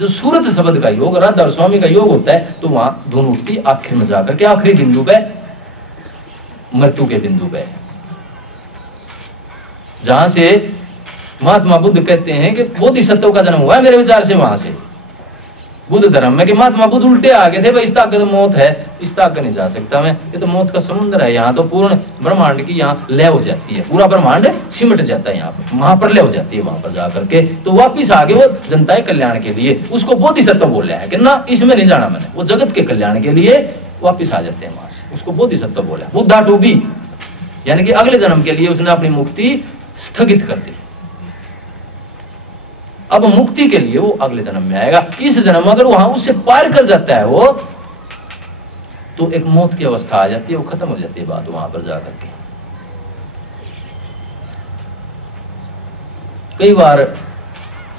जो सूरत शब्द का योग राधा और स्वामी का योग होता है, तो वहां दोनों उठती आखिर में जाकर के आखिरी बिंदु पे, मृत्यु के बिंदु पे, जहां से महात्मा बुद्ध कहते हैं कि बोधिसत्व का जन्म हुआ है मेरे विचार से वहां से बुद्ध धर्म में, कि महात्मा बुद्ध उल्टे आ गए थे, भाई इस तक तो मौत है, इस तक नहीं जा सकता मैं, ये तो मौत का समुद्र है, यहाँ तो पूर्ण ब्रह्मांड की यहाँ लय हो जाती है, पूरा ब्रह्मांड सिमट जाता है यहाँ पर, महाप्रलय हो जाती है वहां पर जाकर के। तो वापिस आगे वो जनता के कल्याण के लिए, उसको बोधिसत्व बोला है कि ना इसमें नहीं जाना मैंने, वो जगत के कल्याण के लिए वापिस आ जाते हैं वहां से, उसको बोधिसत्व बोला। बुद्धा टू बी, यानी कि अगले जन्म के लिए उसने अपनी मुक्ति स्थगित कर दी, अब मुक्ति के लिए वो अगले जन्म में आएगा। इस जन्म में अगर वहां उससे पार कर जाता है वो, तो एक मौत की अवस्था आ जाती है, वो खत्म हो जाती है बात वहां पर जाकर के। कई बार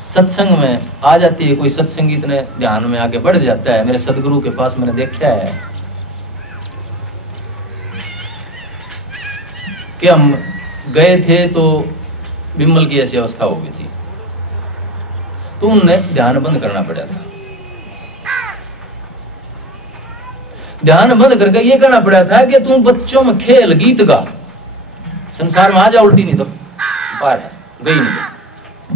सत्संग में आ जाती है, कोई सत्संगी इतने ध्यान में आगे बढ़ जाता है, मेरे सदगुरु के पास मैंने देखा है कि हम गए थे तो बिमल की ऐसी अवस्था हो गई थी, तो उन्हें ध्यान बंद करना पड़ा था। ध्यान बंद करके ये कहना पड़ा था कि तुम बच्चों में खेल गीत गा, संसार में आ जा, उल्टी नहीं तो पार है, गई नहीं तो।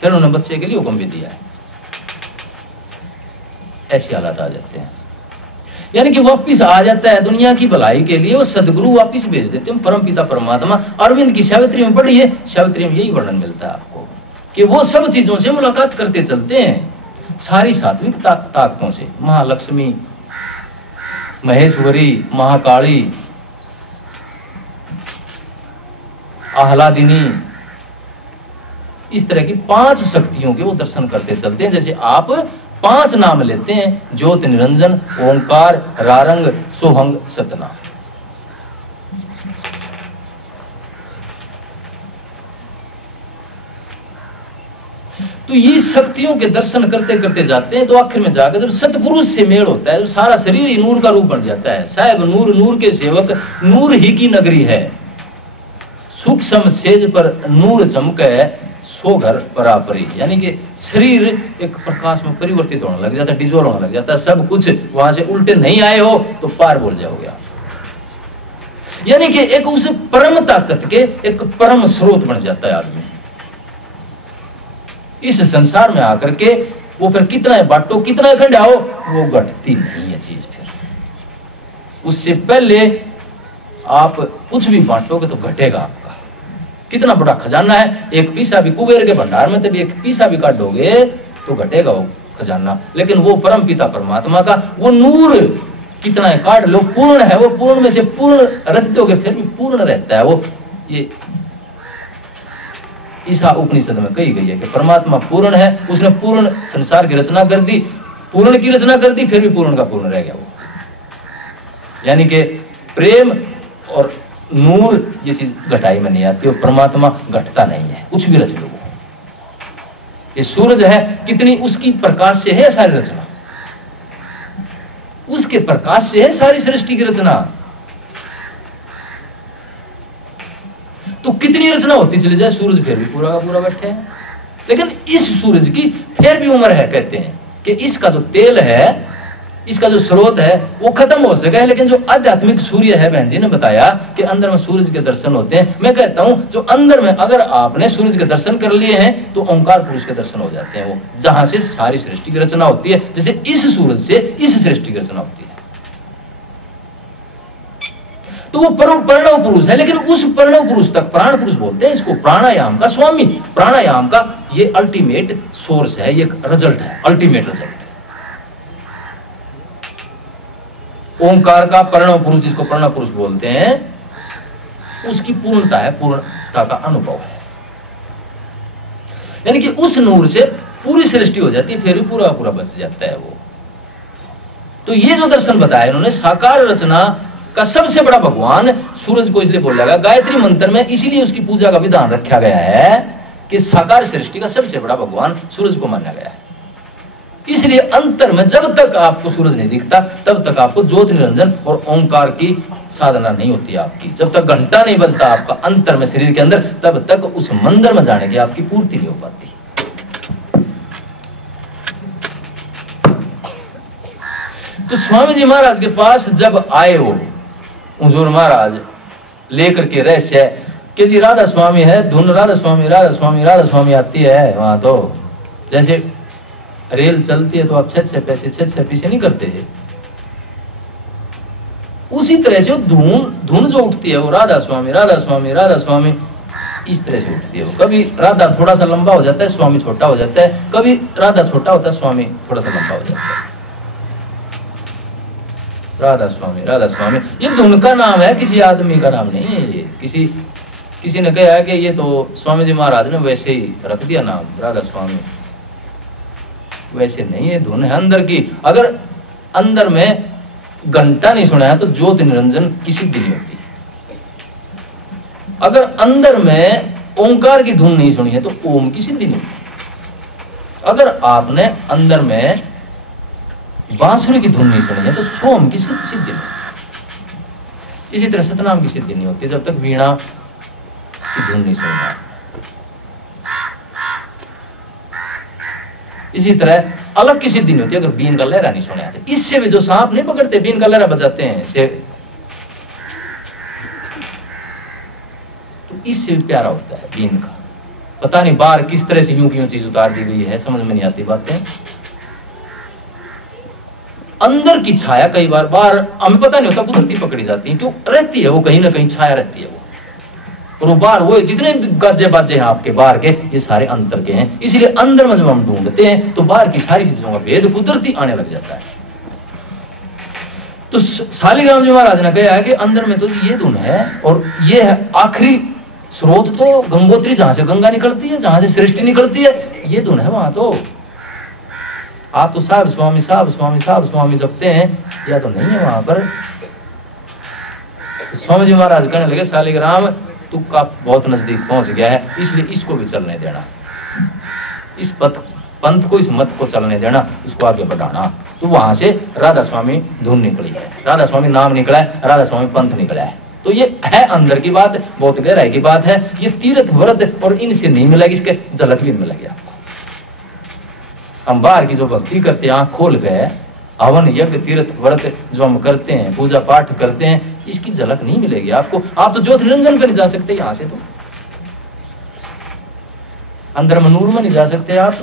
फिर उन्होंने बच्चे के लिए हुक्म भी दिया है, ऐसी हालात आ जाते हैं, यानी कि वापिस आ जाता है दुनिया की भलाई के लिए, वो सदगुरु वापिस भेज देते हैं। परम पिता परमात्मा, अरविंद की सावित्री में पढ़िए, सावित्री में यही वर्णन मिलता है आपको कि वो सब चीजों से मुलाकात करते चलते हैं, सारी सात्विक ताकतों से, महालक्ष्मी, महेश्वरी, महाकाली, आह्लादिनी, इस तरह की 5 शक्तियों के वो दर्शन करते चलते हैं। जैसे आप 5 नाम लेते हैं, ज्योति निरंजन, ओंकार, रारंग, सोहंग, सतना। तो ये शक्तियों के दर्शन करते करते जाते हैं, तो आखिर में जाकर जब सतपुरुष से मेल होता है, तो सारा शरीर ही नूर का रूप बन जाता है। साहेब नूर, नूर के सेवक, नूर ही की नगरी है, सूक्ष्म सेज पर नूर चमके, सो घर परापरी, यानी कि शरीर एक प्रकाश में परिवर्तित होने लग जाता है, डिजोर होने लग जाता है, सब कुछ वहां से उल्टे नहीं आए हो तो पार बोल जाओगे आप। यानी कि एक उस परम ताकत के एक परम स्रोत बन जाता है आदमी। इस संसार में आकर के वो फिर कितना बांटो, कितना खंडाओ, वो घटती नहीं है चीज। फिर उससे पहले आप कुछ भी बांटोगे तो घटेगा आपका। कितना बड़ा खजाना है, एक पीसा भी कुबेर के भंडार में तभी एक पीसा भी काटोगे तो घटेगा वो खजाना। लेकिन वो परम पिता परमात्मा का वो नूर कितना है, काट लो, पूर्ण है वो, पूर्ण में से पूर्ण रच दोगे फिर भी पूर्ण रहता है वो। ये ईसा उपनिषद में कही गई है कि परमात्मा पूर्ण है, उसने पूर्ण संसार की रचना कर दी, पूर्ण की रचना कर दी, फिर भी पूर्ण का पूर्ण रह गया वो। यानी कि प्रेम और नूर ये चीज घटाई में नहीं आती, और परमात्मा घटता नहीं है, कुछ भी रच लो। ये सूरज है, कितनी उसकी प्रकाश से है सारी रचना, उसके प्रकाश से है सारी सृष्टि की रचना। तो कितनी रचना होती चली जाए, सूरज फिर भी पूरा का पूरा बैठे हैं। लेकिन इस सूरज की फिर भी उम्र है, कहते हैं कि इसका जो तेल है, इसका जो स्रोत है वो खत्म हो सका है, लेकिन जो आध्यात्मिक सूर्य है, बहन जी ने बताया कि अंदर में सूरज के दर्शन होते हैं। मैं कहता हूं जो अंदर में अगर आपने सूरज के दर्शन कर लिए हैं तो ओंकार पुरुष के दर्शन हो जाते हैं, वो जहां से सारी सृष्टि की रचना होती है। जैसे इस सूरज से इस सृष्टि की रचना होती है, तो वो प्रणव पुरुष है। लेकिन उस प्रणव पुरुष तक, प्राण पुरुष बोलते हैं इसको, प्राणायाम का स्वामी, प्राणायाम का ये अल्टीमेट सोर्स है, ये रिजल्ट है, अल्टीमेट रिजल्ट है। ओंकार का प्रणव पुरुष, जिसको प्रणव पुरुष बोलते हैं, उसकी पूर्णता है, पूर्णता का अनुभव है। यानी कि उस नूर से पूरी सृष्टि हो जाती है, फिर भी पूरा पूरा बच जाता है वो। तो ये जो दर्शन बताया इन्होंने, साकार रचना का सबसे बड़ा भगवान सूरज को इसलिए बोला गया, गायत्री मंत्र में इसीलिए उसकी पूजा का विधान रखा गया है कि साकार सृष्टि का सबसे बड़ा भगवान सूरज को माना गया है। इसलिए अंतर में जब तक आपको सूरज नहीं दिखता तब तक आपको ज्योति निरंजन और ओंकार की साधना नहीं होती आपकी। जब तक घंटा नहीं बजता आपका अंतर में, शरीर के अंदर, तब तक उस मंदिर में जाने की आपकी पूर्ति नहीं हो पाती। तो स्वामी जी महाराज के पास जब आए वो हुजूर महाराज लेकर के रहस्य कि जी राधा स्वामी है, धुन राधा स्वामी राधा स्वामी राधा स्वामी आती है वहां, तो जैसे रेल चलती है तो आप छह पीछे नहीं करते है, उसी तरह से धुन जो उठती है वो राधा स्वामी राधा स्वामी राधा स्वामी इस तरह से उठती है। वो कभी राधा थोड़ा सा लंबा हो जाता है, स्वामी छोटा हो जाता है, कभी राधा छोटा होता है, स्वामी थोड़ा सा लंबा हो जाता है। राधा स्वामी ये धुन का नाम है, किसी आदमी का नाम नहीं है। ये किसी ने कहा है कि ये तो स्वामी जी महाराज ने वैसे ही रख दिया नाम राधा स्वामी, वैसे नहीं है, धुन है अंदर की। अगर अंदर में घंटा नहीं सुना है तो ज्योति निरंजन की सिद्धि नहीं होती। अगर अंदर में ओंकार की धुन नहीं सुनी है तो ओम की सिद्धि नहीं होती। अगर आपने अंदर में बांसुरी की धुन नहीं सुनी है तो सोम की सिद्धि नहीं होती। इसी तरह सतनाम की सिद्धि नहीं होती जब तक वीणा की धुन नहीं सुनना। इसी तरह अलग की सिद्धि नहीं होती अगर बीन का लहरा नहीं सुना है। इससे भी जो सांप नहीं पकड़ते, बीन का लहरा बजाते हैं से, तो इससे भी प्यारा होता है बीन का। पता नहीं बाहर किस तरह से यूं की यूं चीज उतार दी गई है, समझ में नहीं आती बातें। अंदर की छाया कई बार बाहर हमें पता नहीं होता, कुदरती पकड़ी जाती है, क्यों रहती है वो, कहीं ना कहीं छाया रहती है वो। और वो बाहर वो जितने गाजे बाजे हैं आपके बाहर के, ये सारे अंतर के हैं। इसलिए अंदर में जब हम ढूंढते हैं तो बाहर की सारी चीजों का भेद कुदरती आने लग जाता है। तो शालिग्राम जी महाराज ने कहा है कि अंदर में तो ये धुन है, और ये है आखिरी स्रोत तो गंगोत्री, जहां से गंगा निकलती है, जहां से सृष्टि निकलती है, ये धुन है वहां। तो आप तो साहब स्वामी साहब स्वामी साहब स्वामी जपते हैं, या तो नहीं है वहां पर। स्वामी जी महाराज कहने लगे शालिग्राम तू का बहुत नजदीक पहुंच गया है, इसलिए इसको भी चलने देना, इस पंथ को, इस मत को चलने देना, इसको आगे बढ़ाना। तो वहां से राधा स्वामी धुन निकली है, राधा स्वामी नाम निकला है, राधा स्वामी पंथ निकला है। तो ये है अंदर की बात, बहुत गहराई की बात है। ये तीर्थ व्रत और इनसे नहीं मिलेगी, इसके झलक भी मिलेगी आपको। हम बाहर की जो भक्ति करते हैं, आंख खोल गए, हवन यज्ञ तीर्थ व्रत जो हम करते हैं, पूजा पाठ करते हैं, इसकी झलक नहीं मिलेगी आपको। आप तो ज्योति निरंजन पे नहीं जा सकते यहां से, तो अंदर में नूर में नहीं जा सकते आप।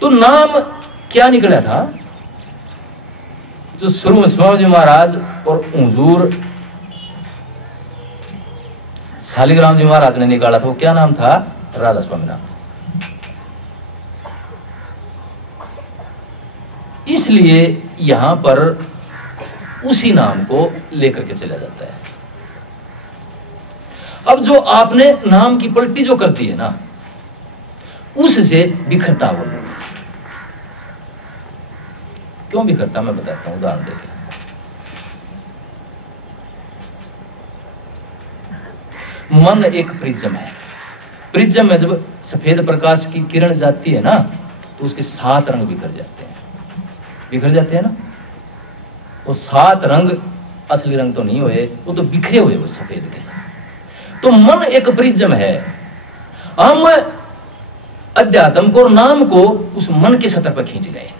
तो नाम क्या निकला था जो शुरू में स्वामी जी महाराज और हुजूर शालिग्राम जी महाराज ने निकाला था, वो क्या नाम था? राधा स्वामी नाम। इसलिए यहां पर उसी नाम को लेकर के चला जाता है। अब जो आपने नाम की पलटी जो करती है ना, उससे बिखरता वो। क्यों बिखरता मैं बताता हूं उदाहरण देके। मन एक प्रिज्म है। प्रिज्म में जब सफेद प्रकाश की किरण जाती है ना, तो उसके 7 रंग बिखर जाते हैं ना। वो 7 रंग असली रंग तो नहीं हुए, वो तो बिखरे हुए वो सफेद के। तो मन एक प्रिज्म है। हम अध्यात्म को और नाम को उस मन के सतह पर खींच गए।